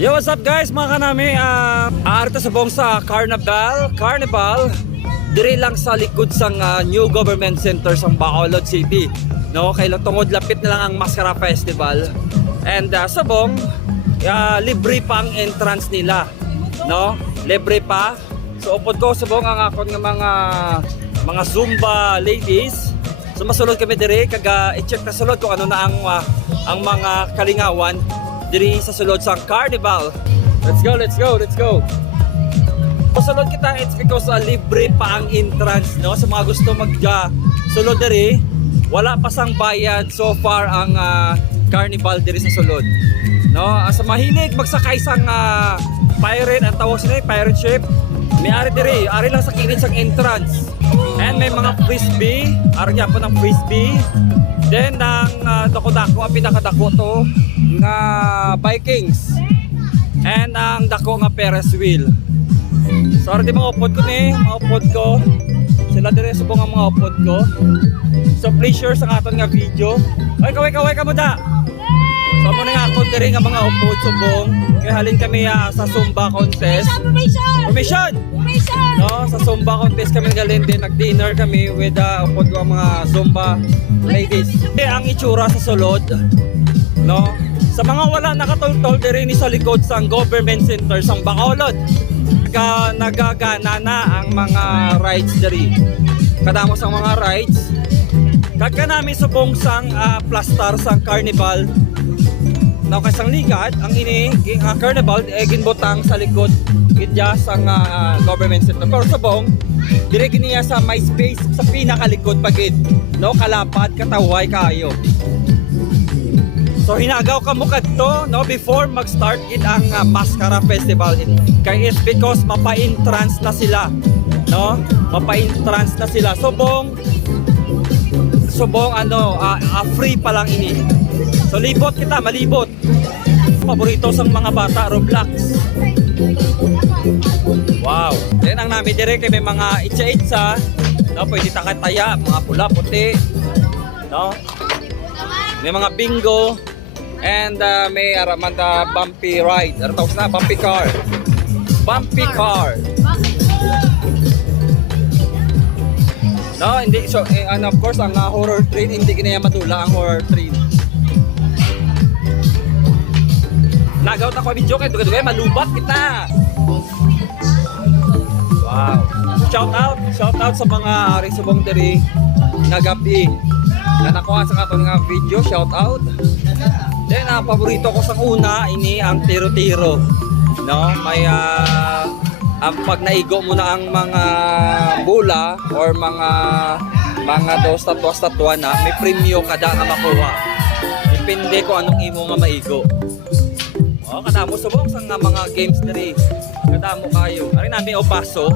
Yo, what's up guys, mga kanami. Aarito sa buong sa Carnival diri lang sa likod sang new government center sa Bacolod City, no? Kailang tungod lapit na lang ang Mascara Festival. And sa buong libre pa ang entrance nila, no? Libre pa. So upod ko sa buong ang akon nga mga Zumba ladies. So masulod kami diri kaga i-check na sulod kung ano na ang mga kalingawan diri sa sulod sa Carnival. Let's go. Pasulod kita, it's because libre pa ang entrance, no? Sa mga gusto sulod diri, wala pa sang bayad so far ang Carnival diri sa sulod, no? Sa mahilig magsakay sang pirate, ang tawag sila pirate ship, may ari diri, ari lang sa kilid sang entrance. And may mga frisbee, ari po ng frisbee. Then ang dako-dako, ang pinakadako to nga Vikings. And ang dako nga Ferris wheel. Sorry di mga upod ko ni, mga upod ko. Sila dire subong ang mga upod ko. So please share sa aton nga video. Ay kaway ka mo da. So mo nga ako dire nga mga upod subong. Kaya halin kami sa Zumba contest. Permission! No, sa Zumba contest kami galin din, nag-dinner kami with upod ko mga Zumba ladies. Ang itsura sa sulod, no? Sa mga wala nakatultol diri ni sa likod sang government center sang Bacolod, nagagana na ang mga rides diri. Kadamo sang mga rides. Kagka namin subong sang plastar sang Carnival. Now kasang ligat ang Carnival ginbotang sa likod gidya sang government center. Pero subong dire giniya sa may space sa pinakalikod pagid, no? Kalapad kataway kayo. So hinagaw ka mo kadto, no, before mag-start it ang Mascara Festival. Kay is because mapa-entrance na sila, no? Mapa-entrance na sila. Subong free pa lang ini. So libot kita, malibot. Paborito sang mga bata, Roblox. Wow. Then ang namin dire kay may mga itsa-itsa, no, pwede takataya, mga pula, puti, no? May mga bingo. And may aramanda bumpy ride. Ano tawag na? Bumpy car. No, hindi. So, and of course, ang horror train, hindi kinaya madula ang horror train. Nagaw ta ko video kay dugay malubat kita. Wow. Shout out sa mga arisubong diri nagabi. Na nakuha sa katon nga video, shout out. Then ang paborito ko sa una ini ang tiro-tiro, no? May ang pag naigo mo na ang mga bola or mga statwa na may premyo kada nga makuha. Depende ko anong imo nga maigo. Oh, kadamo subong sa mga games diri. Kadamo kayo. Ari nami o baso.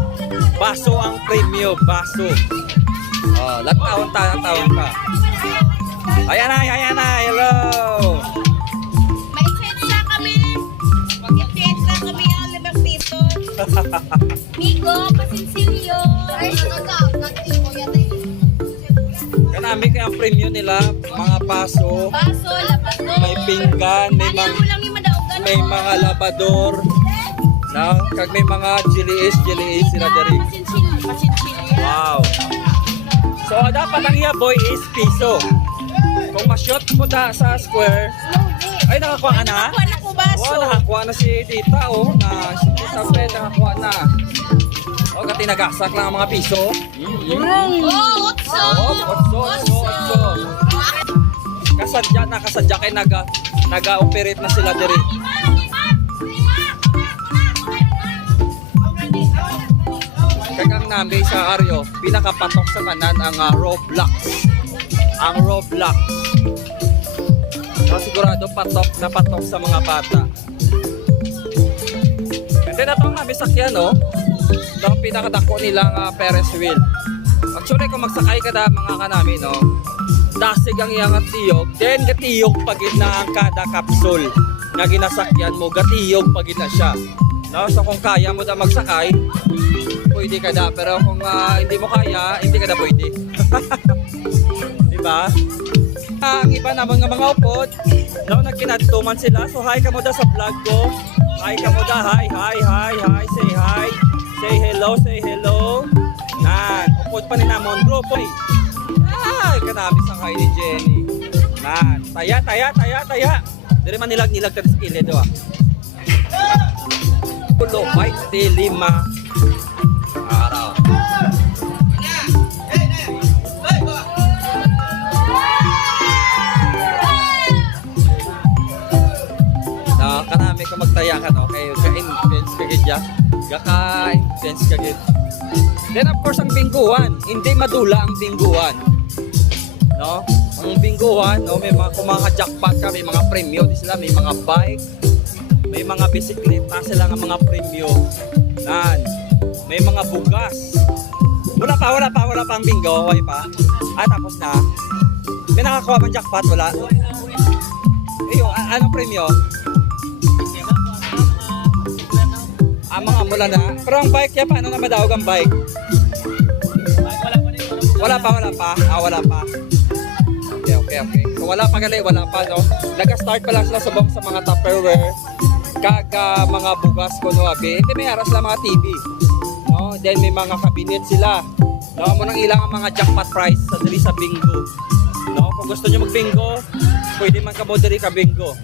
Baso ang premyo, baso. Oh, tawan ka. Ayan na, hello. Migo, pasinsilyo. Kanami kaya ang premium nila, mga paso, labador. may pinggan, may mga labador, na kag may mga jiliis sila diri. Wow. So dapat ang iya boy is piso. Kung ma-shot mo da sa square, ay nakakuha ka na? Nakakuha na ko baso. Wow, nakakuha na si tita, oh. Si tita Fred, nakakuha na. Oh, katinagasak lang ang mga piso. Otso. Kasadya kay naga-operate na sila diri. Kagang nambi sa Aryo, pinakapatok sa kanan ang Roblox. Ang Roblox. So, sigurado patok sa mga bata. And then atong nabi sakyan, no? Ito ang pinakadako nilang Ferris wheel. Actually, kung magsakay ka na mga kanami, no? Dasig ang iyang tiyog. Then, gatiyog pagid na ang kada capsule na ginasakyan mo. Gatiyog pagid na siya. No? So, kung kaya mo na magsakay, pwede ka na. Pero kung hindi mo kaya, hindi ka na pwede. Diba? Ang iba naman ng mga upod, no, nagkinadtuman sila. So hi ka mo da sa vlog ko. Hi kamuda, hi, say hi. Say hello. Nan, upod pa ni namon grupo. Ay, kanami sa kayo ni Jenny. Nan, taya. Dari man nilag ka sa kilid, oh. Pulo, white day, 5 araw. Kanami ko magtaya ka, no? Kaya ka-influence ka gidya. Gaka-influence ka gid. Then of course, ang bingguan. Hindi madula ang bingguan. No? Ang bingguan, no? May mga jackpot ka, may mga premyo. Di sila, may mga bike, may mga bisikleta sila ng mga premyo. Nan. May mga bugas. Wala pa ang bingo. Okay pa. Tapos na. May nakakuha bang jackpot? Wala. Anong premyo? Mga mula na. Pero ang bike niya, paano na madawag ang bike? Wala pa. Wala pa. Okay. So wala pa gali, no? Nag-start pa lang sila subong sa mga Tupperware. Kaga mga bugas ko, no, abi. Hindi may aras lang mga TV. No? Then may mga cabinet sila. No? Munang ilang ang mga jackpot prize sa dali sa bingo. No? Kung gusto nyo mag-bingo, pwede man ka mo dali ka bingo.